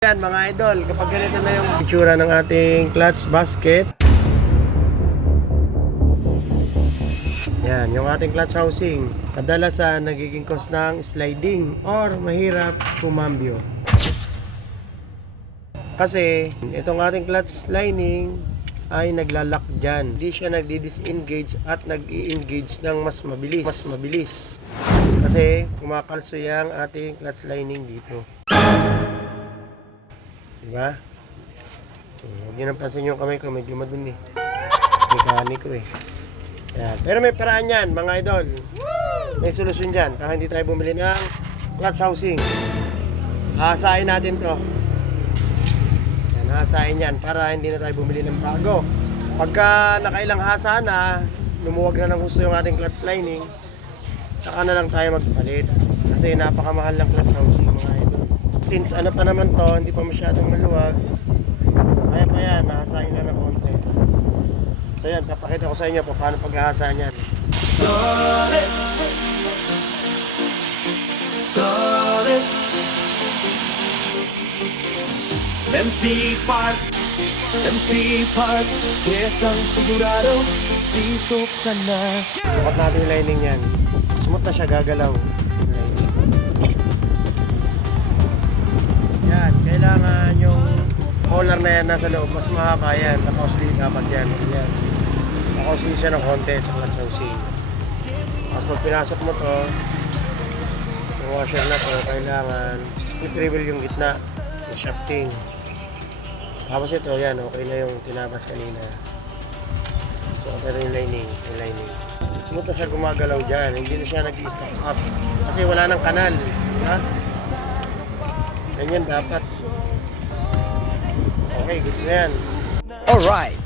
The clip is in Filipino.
Yan mga idol, kapag ganito na yung itsura ng ating clutch basket. Yan, yung ating clutch housing. Kadalasan nagiging cause ng sliding or mahirap kumambyo. Kasi itong ating clutch lining ay naglalak dyan. Hindi siya nagdi-disengage at nag-i-engage ng mas mabilis. Kasi kumakalso yung ating clutch lining dito. Diba? Huwag nyo napansin yung kamay ko, medyo madumi. Mekaniko eh. Yan. Pero may paraan yan, mga idol. May solusyon dyan, para hindi tayo bumili ng clutch housing. Hahasain natin to. Yan, hahasain yan, para hindi na tayo bumili ng bago. Pagka nakailang hasa na, lumuwag na ng gusto yung ating clutch lining, saka na lang tayo magpalit. Kasi napakamahal ng clutch housing, mga idol. Since ano pa naman to, hindi pa masyadong maluwag, kaya pa yan, nahasain lang ng konti. So yan, papakita ko sa inyo paano paghahasain yan. MC Park, kesang sigurado, dito ka na. Sukat natin yung lining yan. Smooth na siya, gagalaw. Yan, kailangan yung collar na yan nasa loob, mas mahaba yan. Naka-osli dapat yan. Yan. Naka-osli siya ng konti sa clutch housing. Tapos pag pinasok mo to, yung washer na to, kailangan i-travel yung gitna, yung shafting. Tapos ito, yan, okay na yung tinabas kanina. So, ito yung lining. Smooth na siya gumagalaw dyan. Hindi na siya nag-i-stock up. Kasi wala nang kanal. Ha? Ganyan dapat. Okay, good na yan. Alright,